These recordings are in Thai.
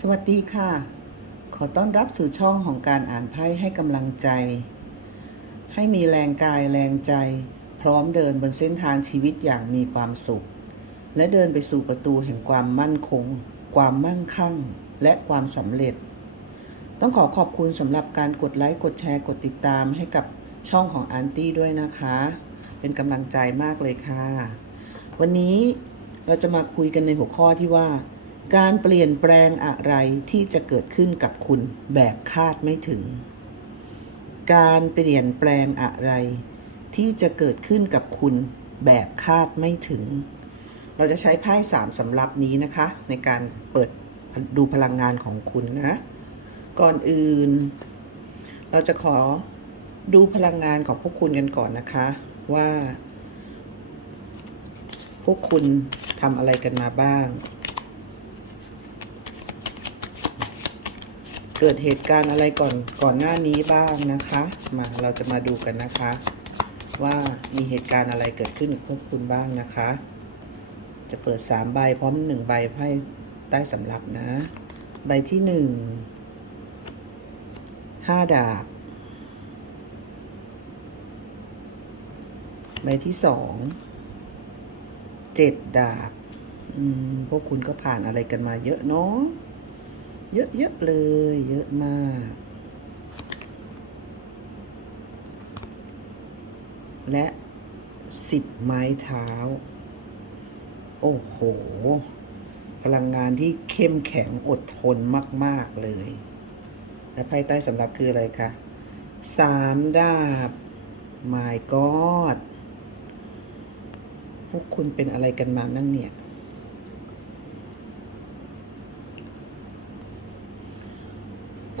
สวัสดีค่ะ ขอต้อนรับสู่ช่องของการอ่านไพ่ให้กำลังใจ ให้มีแรงกายแรงใจ พร้อมเดินบนเส้นทางชีวิตอย่างมีความสุข และเดินไปสู่ประตูแห่งความมั่นคง ความมั่งคั่ง และความสำเร็จ ต้องขอขอบคุณสำหรับการกดไลค์กดแชร์กดติดตามให้กับช่องของอันตี้ด้วยนะคะ เป็นกำลังใจมากเลยค่ะ วันนี้เราจะมาคุยกันในหัวข้อที่ว่า การเปลี่ยนแปลงอะไรที่จะเกิดขึ้นกับคุณแบบคาดไม่ถึง การเปลี่ยนแปลงอะไร ที่จะเกิดขึ้นกับคุณแบบคาดไม่ถึง เราจะใช้ไพ่สามสำรับนี้นะคะ ในการเปิดดูพลังงานของคุณนะ ก่อนอื่น เราจะขอดูพลังงานของพวกคุณกันก่อนนะคะว่า พวกคุณทำอะไรกันมาบ้าง เกิดเหตุการณ์อะไรก่อนก่อนหน้านี้บ้างนะคะ มาเราจะมาดูกันนะคะ ว่ามีเหตุการณ์อะไรเกิดขึ้นกับพวกคุณบ้างนะคะ จะเปิดสามใบพร้อมหนึ่งใบไพ่ใต้สำรับนะ ใบที่หนึ่งห้าดาบ ใบที่สองเจ็ดดาบพวกคุณก็ผ่านอะไรกันมาเยอะเนาะ เยอะๆเลย เยอะมาก และสิบไม้เท้า โอ้โห พลังงานที่เข้มแข็งอดทนมาก ๆ เลย และไพ่ใต้สำหรับคืออะไรคะสามดาบ my god พวกคุณเป็นอะไรกันมานั่งเนี่ย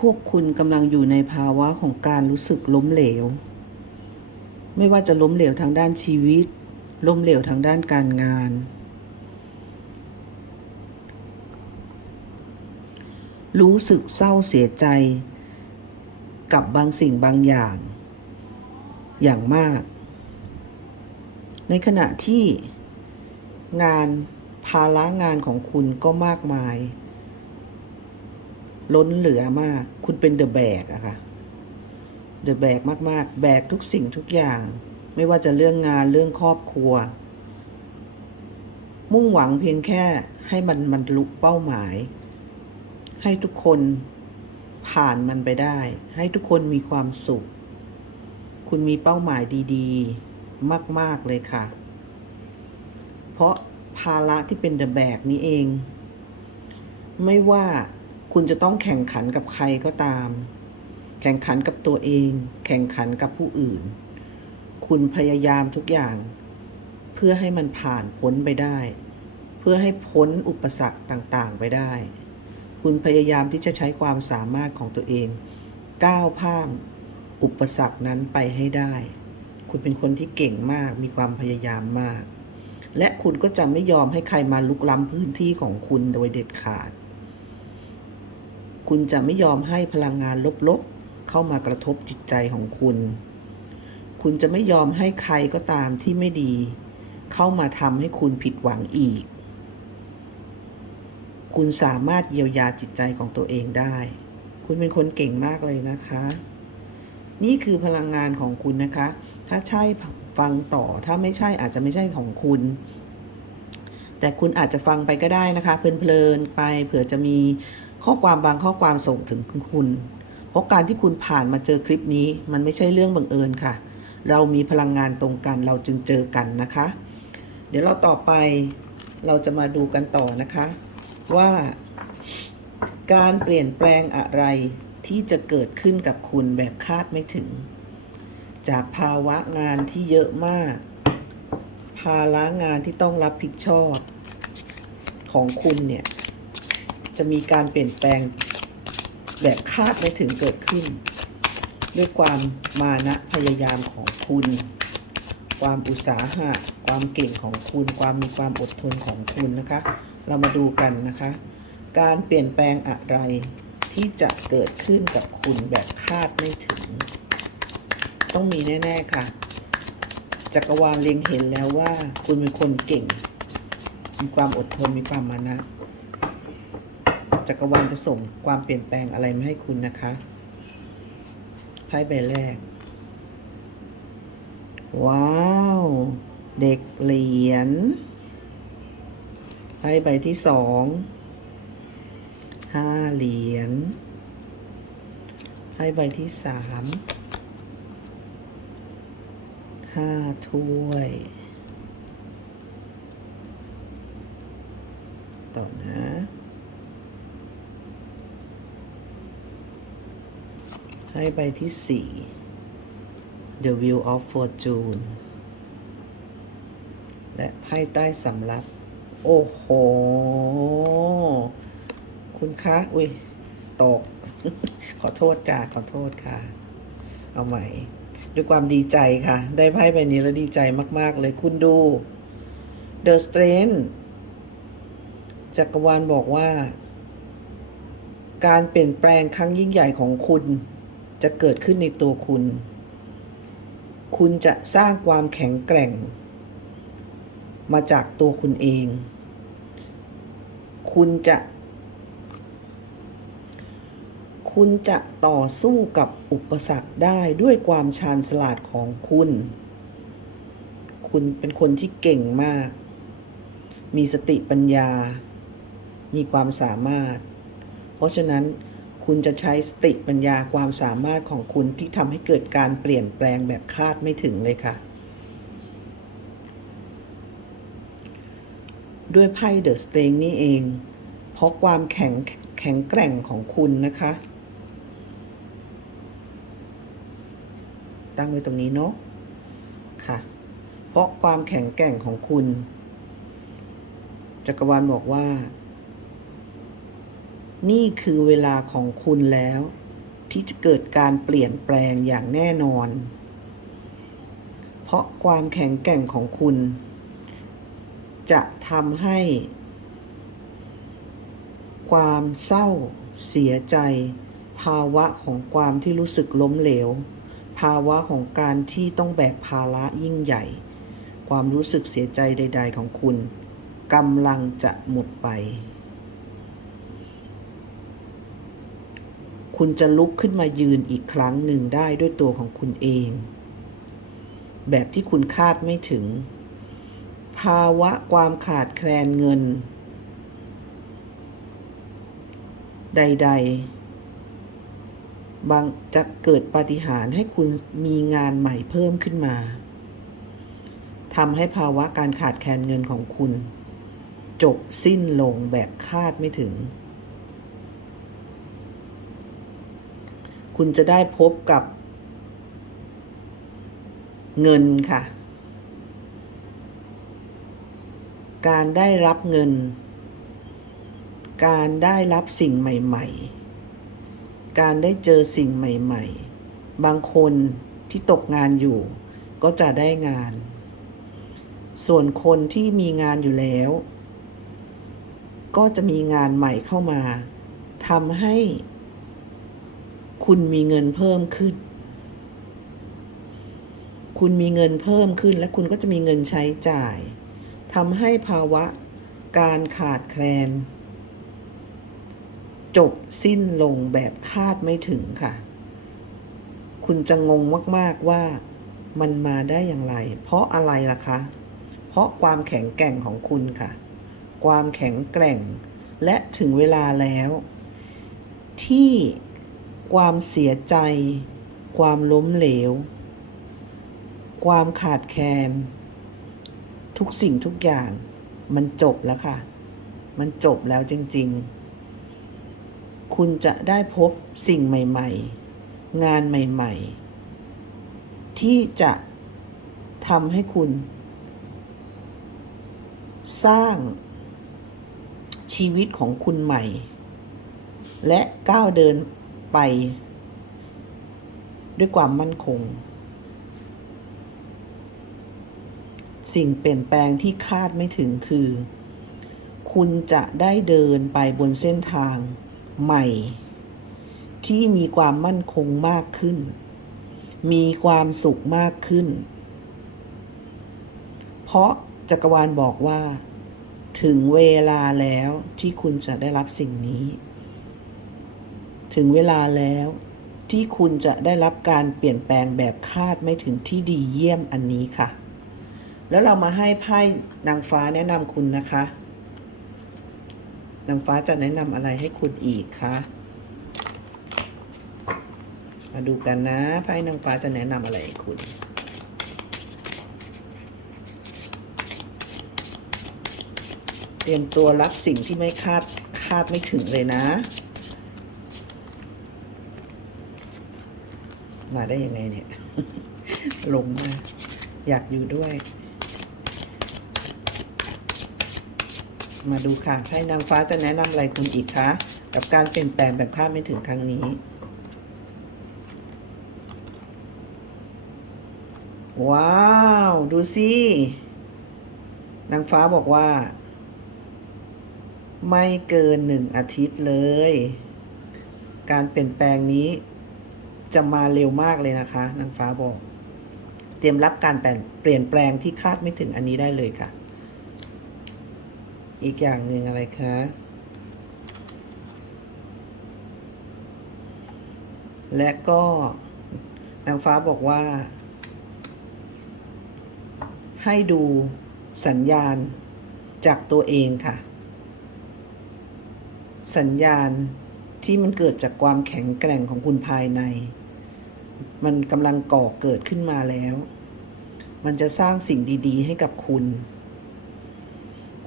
พวกคุณกำลังอยู่ในภาวะของการรู้สึกล้มเหลว ไม่ว่าจะล้มเหลวทางด้านชีวิต ล้มเหลวทางด้านการงาน รู้สึกเศร้าเสียใจ กับบางสิ่งบางอย่าง อย่างมาก ในขณะที่งานภาระงานของคุณก็มากมาย ล้นเหลือมาก คุณเป็นเดอะแบกอะค่ะเดอะแบกมาก ๆ แบกทุกสิ่งทุกอย่าง ไม่ว่าจะเรื่องงานเรื่องครอบครัว มุ่งหวังเพียงแค่ให้มันมันลุเป้าหมาย ให้ทุกคนผ่านมันไปได้ ให้ทุกคนมีความสุข คุณมีเป้าหมายดีๆ มาก ๆ เลยค่ะ เพราะภาระที่เป็นเดอะแบกนี้เอง ไม่ว่า คุณจะต้องแข่งขันกับใครก็ตาม แข่งขันกับตัวเอง แข่งขันกับผู้อื่น คุณพยายามทุกอย่าง เพื่อให้มันผ่านพ้นไปได้ เพื่อให้พ้นอุปสรรคต่างๆไปได้ คุณพยายามที่จะใช้ความสามารถของตัวเอง ก้าวข้ามอุปสรรคนั้นไปให้ได้ คุณเป็นคนที่เก่งมาก มีความพยายามมาก และคุณก็จะไม่ยอมให้ใครมาลุกล้ำพื้นที่ของคุณโดยเด็ดขาด คุณจะไม่ยอมให้พลังงานลบๆ เข้ามากระทบจิตใจของคุณ คุณจะไม่ยอมให้ใครก็ตามที่ไม่ดี เข้ามาทำให้คุณผิดหวังอีก คุณสามารถเยียวยาจิตใจของตัวเองได้ คุณเป็นคนเก่งมากเลยนะคะ นี่คือพลังงานของคุณนะคะ ถ้าใช่ฟังต่อ ถ้าไม่ใช่อาจจะไม่ใช่ของคุณแต่คุณอาจจะฟังไปก็ได้นะคะ เพลินๆไปเผื่อจะมี ข้อความบางข้อความส่งถึงคุณ เพราะการที่คุณผ่านมาเจอคลิปนี้ มันไม่ใช่เรื่องบังเอิญค่ะ เรามีพลังงานตรงกันเราจึงเจอกันนะคะ เดี๋ยวเราต่อไปเราจะมาดูกันต่อนะคะ ว่า การเปลี่ยนแปลงอะไรที่จะเกิดขึ้นกับคุณแบบคาดไม่ถึง จากภาวะงานที่เยอะมาก ภาระงานที่ต้องรับผิดชอบ ของคุณเนี่ย จะมีการเปลี่ยนแปลงแบบคาดไม่ถึงเกิดขึ้น ด้วยความมานะพยายามของคุณ ความอุตสาหะ ความเก่งของคุณ ความมีความอดทนของคุณนะคะ เรามาดูกันนะคะ การเปลี่ยนแปลงอะไรที่จะเกิดขึ้นกับคุณแบบคาดไม่ถึง ต้องมีแน่ ๆ ค่ะ จักรวาลเล็งเห็นแล้วว่า คุณเป็นคนเก่ง มีความอดทนมีความมานะ จักรวาลจะส่งความเปลี่ยนแปลงอะไรมาให้คุณนะคะไพ่ใบแรก ว้าว เด็กเหรียญไพ่ใบที่สองห้าเหรียญไพ่ใบที่สามห้าถ้วย ต่อนะ ไพ่ใบที่สี่ The Wheel of Fortune และไพ่ใต้สำรับ โอ้โห คุณคะ อุ้ย ตก ขอโทษจ้าขอโทษค่ะ เอาใหม่ ด้วยความดีใจค่ะ ได้ไพ่ใบนี้แล้วดีใจมาก ๆ เลยคุณดู The Strength จักรวาลบอกว่า การเปลี่ยนแปลงครั้งยิ่งใหญ่ของคุณ จะเกิดขึ้นในตัวคุณ คุณจะสร้างความแข็งแกร่ง มาจากตัวคุณเอง คุณจะ คุณจะต่อสู้กับอุปสรรคได้ด้วยความชาญฉลาดของคุณ คุณเป็นคนที่เก่งมาก มีสติปัญญา มีความสามารถ เพราะฉะนั้น คุณจะใช้สติปัญญาความสามารถของคุณที่ทำให้เกิดการเปลี่ยนแปลงแบบคาดไม่ถึงเลยค่ะ ด้วยไพ่เดอะสเตงนี่เอง เพราะความแข็งแข็งแกร่งของคุณนะคะ ตั้งไว้ตรงนี้เนาะค่ะ เพราะความแข็งแกร่งของคุณ จักรวาลบอกว่า นี่คือเวลาของคุณแล้ว ที่จะเกิดการเปลี่ยนแปลงอย่างแน่นอน เพราะความแข็งแกร่งของคุณ จะทำให้ ความเศร้า เสียใจ ภาวะของความที่รู้สึกล้มเหลว ภาวะของการที่ต้องแบกภาระยิ่งใหญ่ ความรู้สึกเสียใจใด ๆ ของคุณกำลังจะหมดไป คุณจะลุกขึ้นมายืนอีกครั้งหนึ่งได้ด้วยตัวของคุณเอง แบบที่คุณคาดไม่ถึง ภาวะความขาดแคลนเงิน ใด ๆ บางจะเกิดปาฏิหาริย์ให้คุณมีงานใหม่เพิ่มขึ้นมาทำให้ภาวะการขาดแคลนเงินของคุณ จบสิ้นลงแบบคาดไม่ถึง คุณจะได้พบกับ เงินค่ะ การได้รับเงิน การได้รับสิ่งใหม่ ๆ การได้เจอสิ่งใหม่ ๆ บางคนที่ตกงานอยู่ ก็จะได้งาน ส่วนคนที่มีงานอยู่แล้ว ก็จะมีงานใหม่เข้ามาทำให้ คุณมีเงินเพิ่มขึ้น คุณมีเงินเพิ่มขึ้นและคุณก็จะมีเงินใช้จ่ายทำให้ภาวะการขาดแคลน จบสิ้นลงแบบคาดไม่ถึงค่ะ คุณจะงงมาก ๆว่ามันมาได้อย่างไร เพราะอะไรล่ะคะ เพราะความแข็งแกร่งของคุณค่ะ ความแข็งแกร่งและถึงเวลาแล้ว ที่ ความเสียใจ ความล้มเหลว ความขาดแคลน ทุกสิ่งทุกอย่าง มันจบแล้วค่ะ มันจบแล้วจริง ๆ คุณจะได้พบสิ่งใหม่ ๆ งานใหม่ ๆ ที่จะทำให้คุณ สร้างชีวิตของคุณใหม่ และก้าวเดิน ไป ด้วยความมั่นคง สิ่งเปลี่ยนแปลงที่คาดไม่ถึงคือ คุณจะได้เดินไปบนเส้นทางใหม่ ที่มีความมั่นคงมากขึ้น มีความสุขมากขึ้น เพราะจักรวาลบอกว่า ถึงเวลาแล้วที่คุณจะได้รับสิ่งนี้ ถึงเวลาแล้วที่คุณจะได้รับการเปลี่ยนแปลงแบบคาดไม่ถึงที่ดีเยี่ยมอันนี้ค่ะ แล้วเรามาให้ไพ่นางฟ้าแนะนำคุณนะคะ นางฟ้าจะแนะนำอะไรให้คุณอีกคะ มาดูกันนะไพ่นางฟ้าจะแนะนำอะไรให้คุณเตรียมตัวรับสิ่งที่ไม่คาดคาดไม่ถึงเลยนะ มาได้ยังไงเนี่ยลงมา อยากอยู่ด้วย มาดูค่ะไพ่นางฟ้าจะแนะนำอะไรคุณอีกคะกับการเปลี่ยนแปลงแบบคาดไม่ถึงครั้งนี้ว้าว ดูสินางฟ้าบอกว่า ไม่เกินหนึ่งอาทิตย์เลย การเปลี่ยนแปลงนี้ จะมาเร็วมากเลยนะคะ นางฟ้าบอก เตรียมรับการเปลี่ยนเปลี่ยนแปลงที่คาดไม่ถึงอันนี้ได้เลยค่ะ อีกอย่างหนึ่งอะไรคะและก็นางฟ้าบอกว่า ให้ดูสัญญาณจากตัวเองค่ะ สัญญาณที่มันเกิดจากความแข็งแกร่งของคุณภายใน มันกำลังก่อเกิดขึ้นมาแล้ว มันจะสร้างสิ่งดี ๆ ให้กับคุณ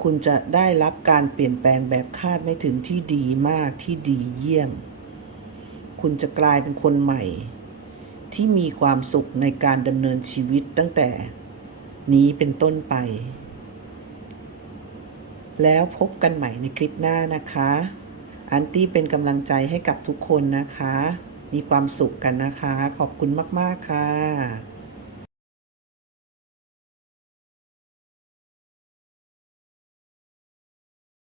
คุณจะได้รับการเปลี่ยนแปลงแบบคาดไม่ถึงที่ดีมากที่ดีเยี่ยม คุณจะกลายเป็นคนใหม่ ที่มีความสุขในการดำเนินชีวิตตั้งแต่นี้เป็นต้นไป แล้วพบกันใหม่ในคลิปหน้านะคะ อันตี้เป็นกำลังใจให้กับทุกคนนะคะ มีความสุขกันนะคะ ขอบคุณมาก ๆ ค่ะ